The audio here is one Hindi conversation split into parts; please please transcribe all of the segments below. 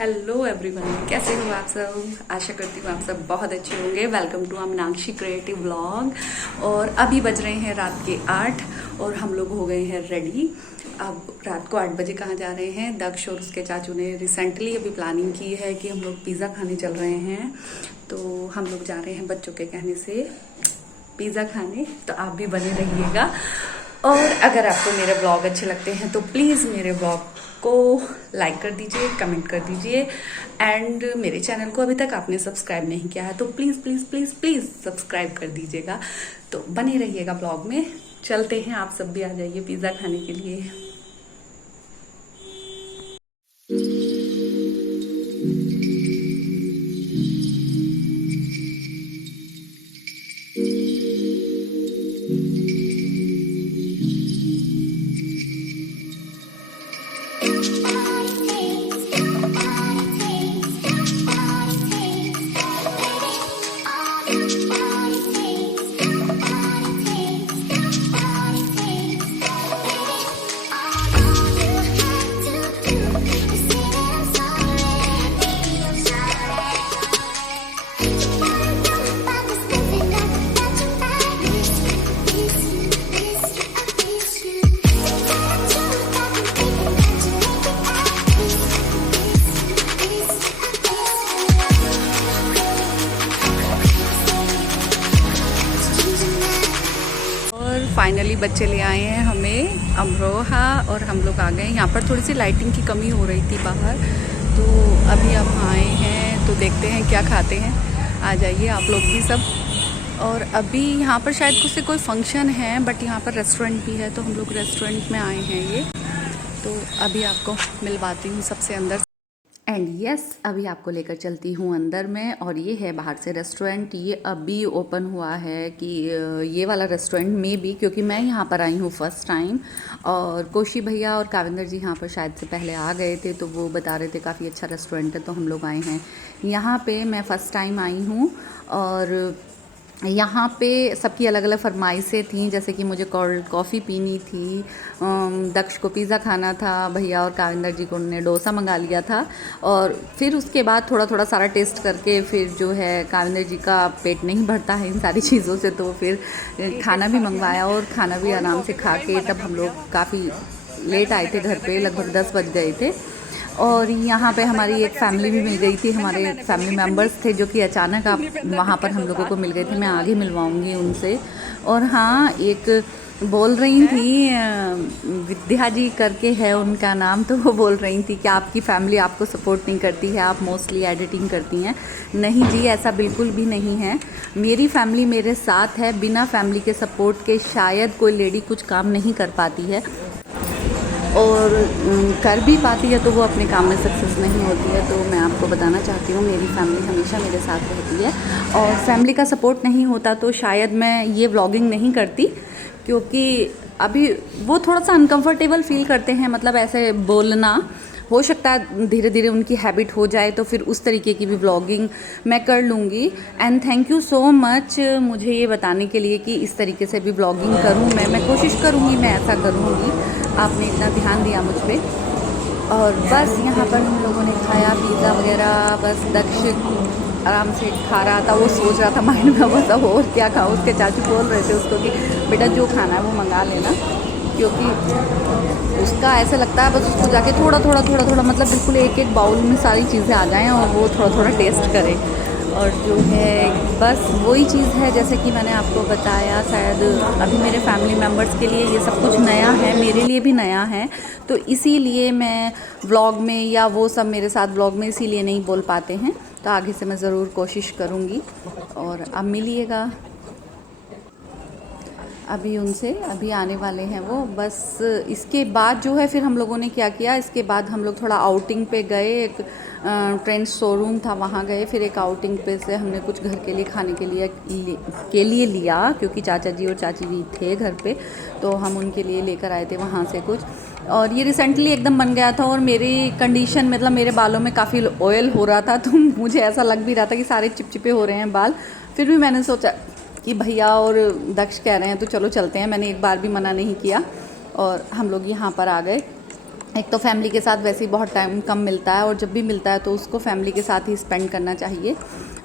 हेलो एवरीवन, कैसे हो आप सब। आशा करती हूँ आप सब बहुत अच्छे होंगे। Welcome to Meenakshi creative vlog. और अभी बज रहे हैं रात के 8 और हम लोग हो गए हैं रेडी। अब रात को 8 बजे कहाँ जा रहे हैं। दक्ष और उसके चाचू ने रिसेंटली अभी प्लानिंग की है कि हम लोग पिज़्ज़ा खाने चल रहे हैं। तो हम लोग जा रहे हैं बच्चों के कहने से पिज़्ज़ा खाने। तो आप भी बने रहिएगा। और अगर आपको मेरे ब्लॉग अच्छे लगते हैं तो प्लीज़ मेरे ब्लॉग को लाइक कर दीजिए, कमेंट कर दीजिए। एंड मेरे चैनल को अभी तक आपने सब्सक्राइब नहीं किया है तो please please please please subscribe कर दीजिएगा। तो बने रहिएगा ब्लॉग में। चलते हैं, आप सब भी आ जाइए पिज़्ज़ा खाने के लिए। फाइनली बच्चे ले आए हैं हमें अमरोहा और हम लोग आ गए। यहाँ पर थोड़ी सी लाइटिंग की कमी हो रही थी बाहर, तो अभी हम आए हैं तो देखते हैं क्या खाते हैं। आ जाइए आप लोग भी सब। और अभी यहाँ पर शायद कुछ से कोई फंक्शन है, बट यहाँ पर रेस्टोरेंट भी है तो हम लोग रेस्टोरेंट में आए हैं ये। तो अभी आपको मिलवाती हूँ सबसे अंदर। एंड यस, अभी आपको लेकर चलती हूँ अंदर में। और ये है बाहर से रेस्टोरेंट। ये अभी ओपन हुआ है कि ये वाला रेस्टोरेंट में भी, क्योंकि मैं यहाँ पर आई हूँ फर्स्ट टाइम। और कोशी भैया और काविंदर जी यहाँ पर शायद से पहले आ गए थे तो वो बता रहे थे काफ़ी अच्छा रेस्टोरेंट है, तो हम लोग आए हैं यहाँ पे। मैं फ़र्स्ट टाइम आई हूँ और यहाँ पे सबकी अलग अलग फरमाइशें थी, जैसे कि मुझे कोल्ड कॉफ़ी पीनी थी, दक्ष को पिज़्ज़ा खाना था, भैया और काविंदर जी को उन्होंने डोसा मंगा लिया था। और फिर उसके बाद थोड़ा थोड़ा सारा टेस्ट करके फिर जो है काविंदर जी का पेट नहीं भरता है इन सारी चीज़ों से, तो फिर खाना भी मंगवाया और खाना भी आराम से खा के तब हम लोग काफ़ी लेट आए थे घर पे, लगभग 10 बज गए थे। और यहाँ पे हमारी एक फैमिली भी मिल गई थी, हमारे फैमिली मेम्बर्स थे जो कि अचानक आप वहाँ पर हम लोगों को मिल गए थे। मैं आगे मिलवाऊँगी उनसे। और हाँ, एक बोल रही थी विद्या जी करके है उनका नाम, तो वो बोल रही थी कि आपकी फैमिली आपको सपोर्ट नहीं करती है, आप मोस्टली एडिटिंग करती हैं। नहीं जी, ऐसा बिल्कुल भी नहीं है। मेरी फैमिली मेरे साथ है। बिना फैमिली के सपोर्ट के शायद कोई लेडी कुछ काम नहीं कर पाती है, और कर भी पाती है तो वो अपने काम में सक्सेस नहीं होती है। तो मैं आपको बताना चाहती हूँ, मेरी फैमिली हमेशा मेरे साथ रहती है। और फैमिली का सपोर्ट नहीं होता तो शायद मैं ये व्लॉगिंग नहीं करती, क्योंकि अभी वो थोड़ा सा अनकंफर्टेबल फील करते हैं, मतलब ऐसे बोलना। हो सकता है धीरे धीरे उनकी हैबिट हो जाए तो फिर उस तरीके की भी व्लॉगिंग मैं कर लूँगी। And thank you so much मुझे ये बताने के लिए कि इस तरीके से भी व्लॉगिंग करूँ। मैं कोशिश करूँगी, मैं ऐसा करूँगी। आपने इतना ध्यान दिया मुझ पर। और बस यहाँ पर हम लोगों ने खाया पिज़्ज़ा वगैरह। बस दक्ष आराम से खा रहा था, वो सोच रहा था माइंड में बस अब और क्या खाऊँ। उसके चाचू बोल रहे थे उसको कि बेटा जो खाना है वो मंगा लेना, क्योंकि उसका ऐसा लगता है बस उसको जाके थोड़ा थोड़ा थोड़ा थोड़ा, मतलब बिल्कुल एक एक बाउल में सारी चीज़ें आ जाएं और वो थोड़ा थोड़ा टेस्ट करे। और जो है बस वही चीज़ है, जैसे कि मैंने आपको बताया, शायद अभी मेरे फैमिली मेम्बर्स के लिए ये सब कुछ नया है, मेरे लिए भी नया है। तो इसीलिए मैं व्लॉग में, या वो सब मेरे साथ व्लॉग में इसीलिए नहीं बोल पाते हैं। तो आगे से मैं ज़रूर कोशिश करूँगी। और अब मिलिएगा अभी उनसे, अभी आने वाले हैं वो। बस इसके बाद जो है फिर हम लोगों ने क्या किया, इसके बाद हम लोग थोड़ा आउटिंग पे गए। एक ट्रेंड शोरूम था, वहाँ गए। फिर एक आउटिंग पे से हमने कुछ घर के लिए खाने के लिए लिया, क्योंकि चाचा जी और चाची भी थे घर पे, तो हम उनके लिए लेकर आए थे वहाँ से कुछ। और ये रिसेंटली एकदम बन गया था, और मेरी कंडीशन, मतलब मेरे बालों में काफ़ी ऑयल हो रहा था, तो मुझे ऐसा लग भी रहा था कि सारे चिपचिपे हो रहे हैं बाल। फिर भी मैंने सोचा कि भैया और दक्ष कह रहे हैं तो चलो चलते हैं। मैंने एक बार भी मना नहीं किया और हम लोग यहाँ पर आ गए। एक तो फैमिली के साथ वैसे ही बहुत टाइम कम मिलता है, और जब भी मिलता है तो उसको फैमिली के साथ ही स्पेंड करना चाहिए।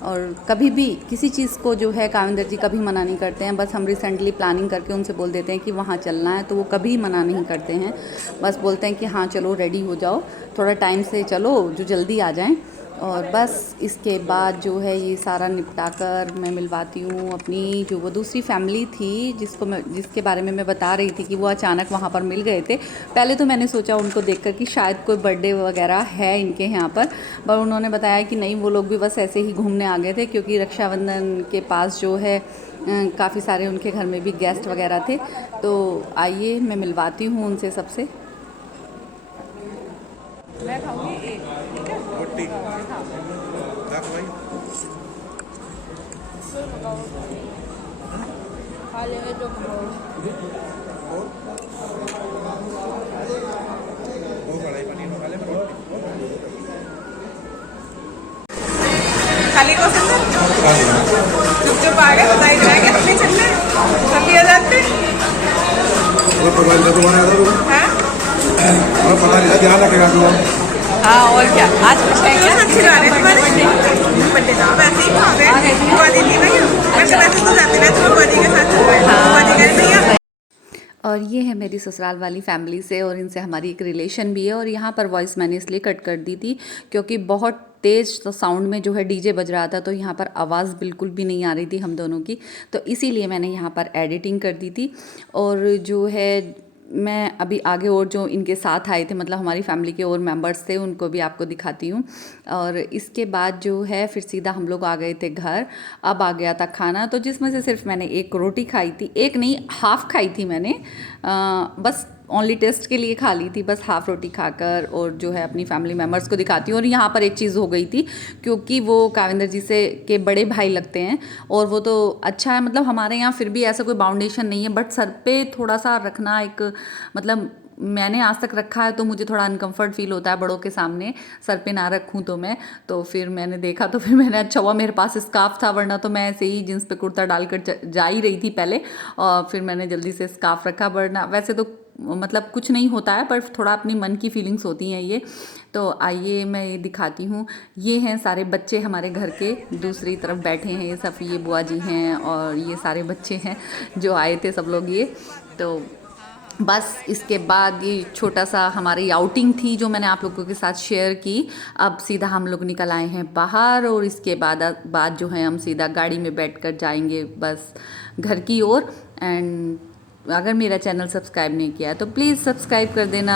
और कभी भी किसी चीज़ को जो है काविंदर जी कभी मना नहीं करते हैं। बस हम रिसेंटली प्लानिंग करके उनसे बोल देते हैं कि वहाँ चलना है, तो वो कभी मना नहीं करते हैं। बस बोलते हैं कि हाँ चलो रेडी हो जाओ, थोड़ा टाइम से चलो जो जल्दी आ जाएं। और बस इसके बाद जो है ये सारा निपटा कर मैं मिलवाती हूँ अपनी जो वो दूसरी फैमिली थी जिसके बारे में मैं बता रही थी कि वो अचानक वहाँ पर मिल गए थे। पहले तो मैंने सोचा उनको देखकर कि शायद कोई बर्थडे वगैरह है इनके यहाँ पर उन्होंने बताया कि नहीं, वो लोग भी बस ऐसे ही घूमने आ गए थे, क्योंकि रक्षाबंधन के पास जो है काफ़ी सारे उनके घर में भी गेस्ट वगैरह थे। तो आइए मैं मिलवाती हूँ उनसे सबसे। मैं खाऊंगी एक, ठीक है? रोटी रख भाई। खा लेंगे जो खाली को चुप चुप आ गए, बताई रहे कि अपने चलने सब लिया जाते पता नहीं ध्यान रखेगा तू। हाँ और क्या, आज कुछ है क्या? अच्छी बात है तुम्हारे बर्थडे था, वैसे ही खा गए। बुआ जी थी भैया, वैसे तो जाते रहे तो बुआ जी के साथ चल रहे, बुआ जी गए भैया। और ये है मेरी ससुराल वाली फैमिली से, और इनसे हमारी एक रिलेशन भी है। और यहाँ पर वॉइस मैंने इसलिए कट कर दी थी क्योंकि बहुत तेज़ तो साउंड में जो है डीजे बज रहा था, तो यहाँ पर आवाज़ बिल्कुल भी नहीं आ रही थी हम दोनों की, तो इसीलिए मैंने यहाँ पर एडिटिंग कर दी थी। और जो है मैं अभी आगे और जो इनके साथ आए थे, मतलब हमारी फैमिली के और मेंबर्स थे, उनको भी आपको दिखाती हूँ। और इसके बाद जो है फिर सीधा हम लोग आ गए थे घर। अब आ गया था खाना, तो जिसमें से सिर्फ मैंने एक रोटी खाई थी, एक नहीं हाफ़ खाई थी मैंने, बस ओनली टेस्ट के लिए खा ली थी, बस हाफ़ रोटी खाकर। और जो है अपनी फैमिली मेम्बर्स को दिखाती हूँ। और यहाँ पर एक चीज़ हो गई थी, क्योंकि वो काविंदर जी से के बड़े भाई लगते हैं, और वो तो अच्छा है, मतलब हमारे यहाँ फिर भी ऐसा कोई बाउंडेशन नहीं है, बट सर पे थोड़ा सा रखना एक, मतलब मैंने आज तक रखा है तो मुझे थोड़ा अनकंफर्ट फील होता है बड़ों के सामने सर पे ना रखूं तो मैं। तो फिर मैंने देखा, तो फिर मैंने, अच्छा हुआ मेरे पास स्कार्फ था, वरना तो मैं ऐसे ही जींस पे कुर्ता डालकर जा ही रही थी पहले, और फिर मैंने जल्दी से स्कार्फ रखा। वरना वैसे तो मतलब कुछ नहीं होता है, पर थोड़ा अपनी मन की फीलिंग्स होती हैं ये। तो आइए मैं ये दिखाती हूँ। ये हैं सारे बच्चे हमारे घर के, दूसरी तरफ बैठे हैं ये सब, ये बुआ जी हैं और ये सारे बच्चे हैं जो आए थे सब लोग ये। तो बस इसके बाद ये छोटा सा हमारी आउटिंग थी जो मैंने आप लोगों के साथ शेयर की। अब सीधा हम लोग निकल आए हैं बाहर, और इसके बाद जो है हम सीधा गाड़ी में बैठकर जाएंगे बस घर की ओर। एंड अगर मेरा चैनल सब्सक्राइब नहीं किया है तो प्लीज़ सब्सक्राइब कर देना।